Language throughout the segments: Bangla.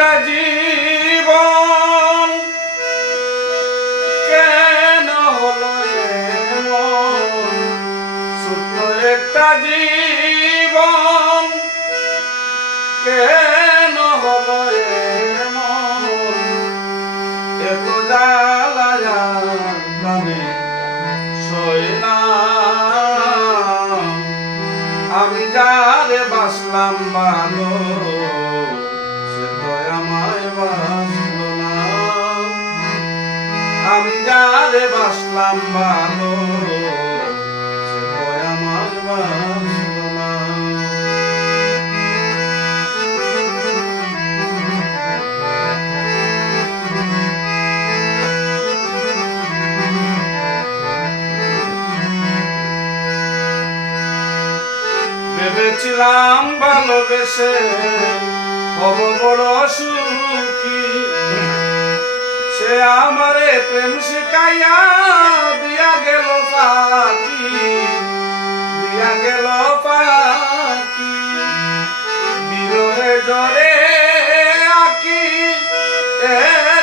একটা জীবন কেন হলো এমন, ছোট্ট একটা জীবন কেন হলো এমন, এত জ্বালা প্রাণে সয় না। আমি যারে বাসলাম ভালো সে তো আমায় বাসলো না। আমি যারে বাসলাম ভালো সে তো আমায় বাসলো না। ভেবেছিলাম ভালোবেসে হব বড় সুখী, সে আমারে প্রেম শিখাইয়া দিয়া গেল ফাঁকি, দিয়া গেল ফাঁকি। বিরহে জ্বরে আঁকি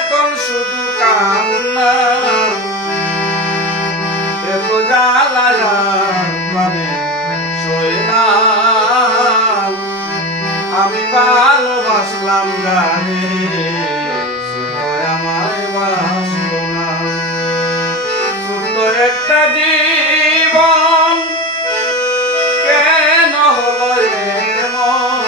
এখন শুধু কান্না, এত জ্বালা মানে সয় না। আমি ভালোবাসলাম গানে সে তো আমায় বাসলো না। ছোট্ট একটা জীবন কেন হলো এমন,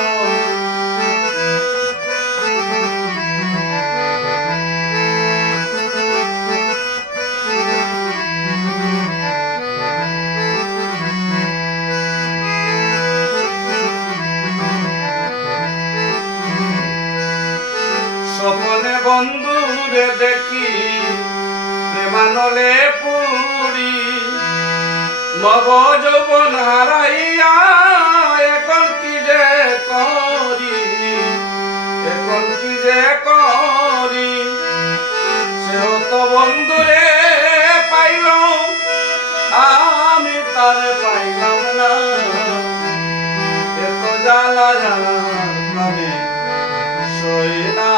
স্বপনে বন্ধুরে দেখি প্রেমানলে পুরি, নব যৌবন হারাইয়া এখন কি যে করি, এখন কি যে করি। সেও তো বন্ধুরে পাইল আমি তারে পাইলাম না, এত জ্বালা জ্বালা প্রাণে সয় না।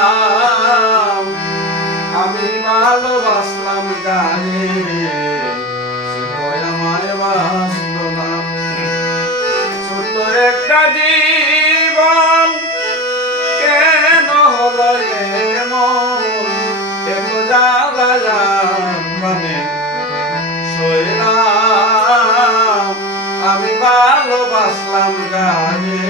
আমি ভালোবাসলাম গানে সে তো আমায় বাসলো না। ছোট্ট একটা জীবন কেন হলো এমন, এত জ্বালা মানে সয় না। আমি ভালোবাসলাম গানে